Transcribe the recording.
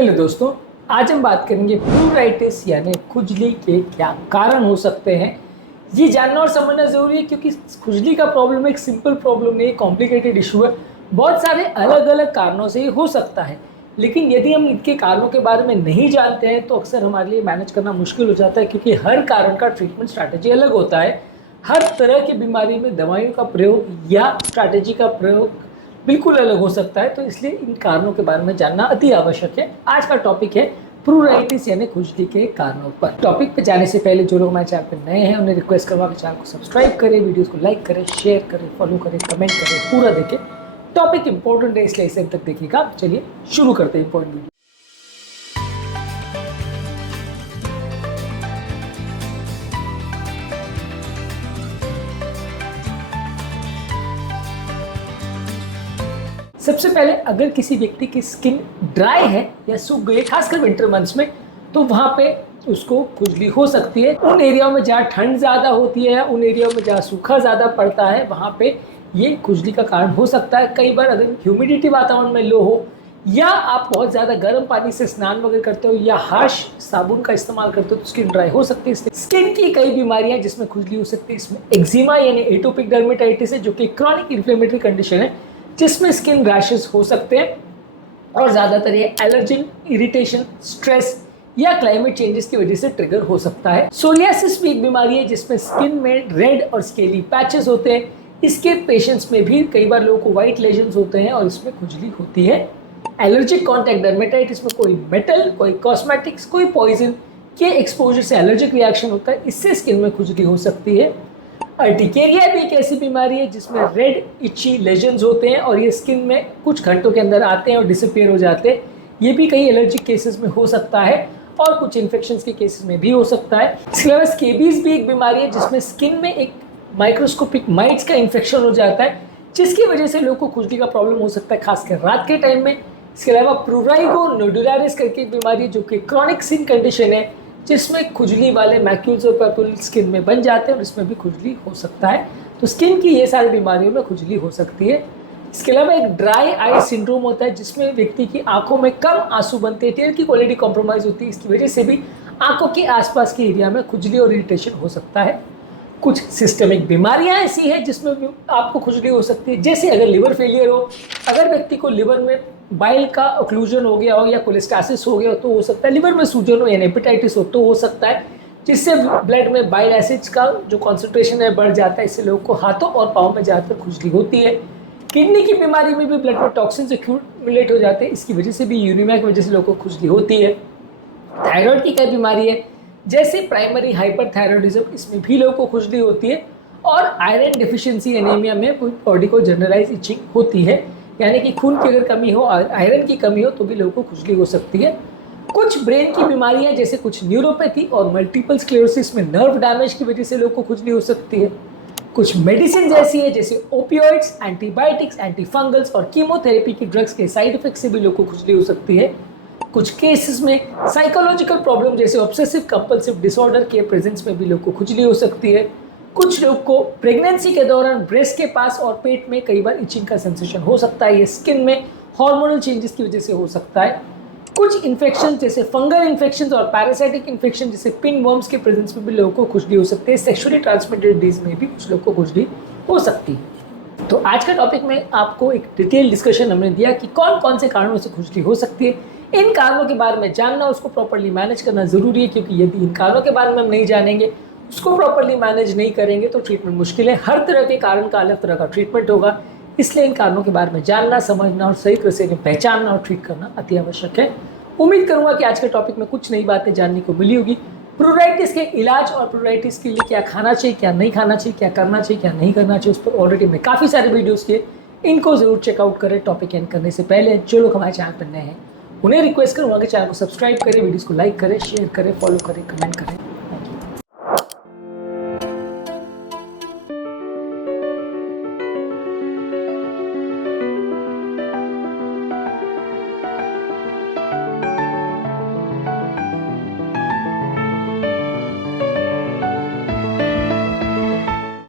Hello दोस्तों, आज हम बात करेंगे प्लूराइटिस यानी खुजली के क्या कारण हो सकते हैं। ये जानना और समझना ज़रूरी है क्योंकि खुजली का प्रॉब्लम एक सिंपल प्रॉब्लम नहीं है, कॉम्प्लिकेटेड इशू है। बहुत सारे अलग अलग कारणों से ये हो सकता है, लेकिन यदि हम इनके कारणों के बारे में नहीं जानते हैं तो अक्सर हमारे लिए मैनेज करना मुश्किल हो जाता है, क्योंकि हर कारण का ट्रीटमेंट स्ट्रैटेजी अलग होता है। हर तरह की बीमारी में दवाइयों का प्रयोग या स्ट्रैटेजी का प्रयोग बिल्कुल अलग हो सकता है, तो इसलिए इन कारणों के बारे में जानना अति आवश्यक है। आज का टॉपिक है प्लूराइटिस यानी खुजली के कारणों पर। टॉपिक पे जाने से पहले जो लोग हमारे चैनल पर नए हैं उन्हें रिक्वेस्ट करूँगा कि चैनल को सब्सक्राइब करें, वीडियोस को लाइक करें, शेयर करें, फॉलो करें, कमेंट करें, पूरा देखें। टॉपिक इंपॉर्टेंट है इसलिए इसे तक देखिएगा। चलिए शुरू करते हैं इंपॉर्टेंट वीडियो। सबसे पहले अगर किसी व्यक्ति की स्किन ड्राई है या सूख गई है, खासकर विंटर मंथ्स में, तो वहाँ पे उसको खुजली हो सकती है। उन एरियाओं में जहाँ ठंड ज़्यादा होती है या उन एरियाओं में जहाँ सूखा ज़्यादा पड़ता है, वहाँ पे ये खुजली का कारण हो सकता है। कई बार अगर ह्यूमिडिटी वातावरण में लो हो या आप बहुत ज़्यादा गर्म पानी से स्नान वगैरह करते हो या हार्श साबुन का इस्तेमाल करते हो तो स्किन ड्राई हो सकती है। स्किन की कई बीमारियाँ जिसमें खुजली हो सकती है, इसमें एक्जिमा यानी एटोपिक डर्मेटाइटिस है, जो कि क्रॉनिक इन्फ्लेमेटरी कंडीशन है जिसमें स्किन रैशेस हो सकते हैं, और ज़्यादातर ये एलर्जिन, इरिटेशन, स्ट्रेस या क्लाइमेट चेंजेस की वजह से ट्रिगर हो सकता है। सोरियासिस भी एक बीमारी है जिसमें स्किन में रेड और स्केली पैचेस होते हैं। इसके पेशेंट्स में भी कई बार लोगों को व्हाइट लेजन्स होते हैं और इसमें खुजली होती है। एलर्जिक कॉन्टैक्ट डर्मेटाइटिस में कोई मेटल, कोई कॉस्मेटिक्स, कोई पॉइजन के एक्सपोजर से एलर्जिक रिएक्शन होता है, इससे स्किन में खुजली हो सकती है। अर्टिकेरिया भी एक ऐसी बीमारी है जिसमें रेड इची लेजन्स होते हैं और ये स्किन में कुछ घंटों के अंदर आते हैं और डिसअपीयर हो जाते हैं। ये भी कई एलर्जिक केसेस में हो सकता है और कुछ इन्फेक्शंस के केसेस में भी हो सकता है। इसके अलावा स्केबीज भी एक बीमारी है जिसमें स्किन में एक माइक्रोस्कोपिक माइट्स का इन्फेक्शन हो जाता है, जिसकी वजह से लोगों को खुजली का प्रॉब्लम हो सकता है, खासकर रात के टाइम में। इसके अलावा प्लूराइगो नोडुलारिस करके एक बीमारी है जो कि क्रॉनिक स्किन कंडीशन है, जिसमें खुजली वाले मैक्यूल्स और पैपुल्स स्किन में बन जाते हैं और इसमें भी खुजली हो सकता है। तो स्किन की ये सारी बीमारियों में खुजली हो सकती है। इसके अलावा एक ड्राई आई सिंड्रोम होता है जिसमें व्यक्ति की आंखों में कम आंसू बनते हैं, टीयर की क्वालिटी कॉम्प्रोमाइज होती है, इसकी वजह से भी आंखों के आसपास के एरिया में खुजली और इरिटेशन हो सकता है। कुछ सिस्टमिक बीमारियां ऐसी हैं जिसमें आपको खुजली हो सकती है, जैसे अगर लिवर फेलियर हो, अगर व्यक्ति को लिवर में बाइल का ऑक्लूजन हो गया हो या कोलेस्टासिस हो गया हो तो हो सकता है। लिवर में सूजन हो या हेपेटाइटिस हो तो हो सकता है, जिससे ब्लड में बाइल एसिड्स का जो कॉन्सेंट्रेशन है बढ़ जाता है, इससे लोगों को हाथों और पाँव में ज़्यादातर खुजली होती है। किडनी की बीमारी में भी ब्लड में टॉक्सिन्स एक्यूमुलेट हो जाते हैं, इसकी वजह से भी यूरिमिया की वजह से लोगों को खुजली होती है। थायराइड की कई बीमारी है जैसे प्राइमरी हाइपरथायरॉयडिज्म, इसमें भी लोगों को खुजली होती है। और आयरन डिफिशिएंसी एनीमिया में बॉडी को जनरलाइज इचिंग होती है, यानी कि खून की अगर कमी हो, आयरन की कमी हो तो भी लोगों को खुजली हो सकती है। कुछ ब्रेन की बीमारियां जैसे कुछ न्यूरोपैथी और मल्टीपल स्क्लेरोसिस में नर्व डैमेज की वजह से लोगों को खुजली हो सकती है। कुछ मेडिसिन ऐसी है जैसे ओपियोइड्स, एंटीबायोटिक्स, एंटीफंगल्स और कीमोथेरेपी की ड्रग्स के साइड इफेक्ट से भी लोगों को खुजली हो सकती है। कुछ केसेस में साइकोलॉजिकल प्रॉब्लम जैसे ऑब्सेसिव कंपल्सिव डिसऑर्डर के प्रेजेंस में भी लोगों को खुजली हो सकती है। कुछ लोग को प्रेगनेंसी के दौरान ब्रेस्ट के पास और पेट में कई बार इचिंग का सेंसेशन हो सकता है, ये स्किन में हार्मोनल चेंजेस की वजह से हो सकता है। कुछ इन्फेक्शन जैसे फंगल इन्फेक्शन और पैरासाइटिक इन्फेक्शन जैसे पिन वर्म्स के प्रेजेंस में भी लोगों को खुजली हो सकती है। सेक्सुअली ट्रांसमिटेड डिजीज में भी कुछ लोगों को खुजली हो सकती है। तो आज का टॉपिक में आपको एक डिटेल डिस्कशन हमने दिया कि कौन कौन से कारणों से खुजली हो सकती है। इन कारणों के बारे में जानना, उसको प्रॉपर्ली मैनेज करना ज़रूरी है, क्योंकि यदि इन कारणों के बारे में हम नहीं जानेंगे, उसको प्रॉपर्ली मैनेज नहीं करेंगे तो ट्रीटमेंट मुश्किल है। हर तरह के कारण का अलग तरह का ट्रीटमेंट होगा, इसलिए इन कारणों के बारे में जानना, समझना और सही तरह से इन्हें पहचानना और ट्रीट करना अति आवश्यक है। उम्मीद करूंगा कि आज के टॉपिक में कुछ नई बातें जानने को मिली होगी। प्लूराइटिस के इलाज और प्लूराइटिस के लिए क्या खाना चाहिए, क्या नहीं खाना चाहिए, क्या करना चाहिए, क्या नहीं करना चाहिए, उस पर ऑलरेडी हमने काफ़ी सारे वीडियोज़ किए, इनको ज़रूर चेकआउट करें। टॉपिक एंड करने से पहले जो लोग हमारे चैनल पर नए हैं उन्हें रिक्वेस्ट करूँगा कि चैनल को सब्सक्राइब करें, वीडियोज़ को लाइक करें, शेयर करें, फॉलो करें, कमेंट करें।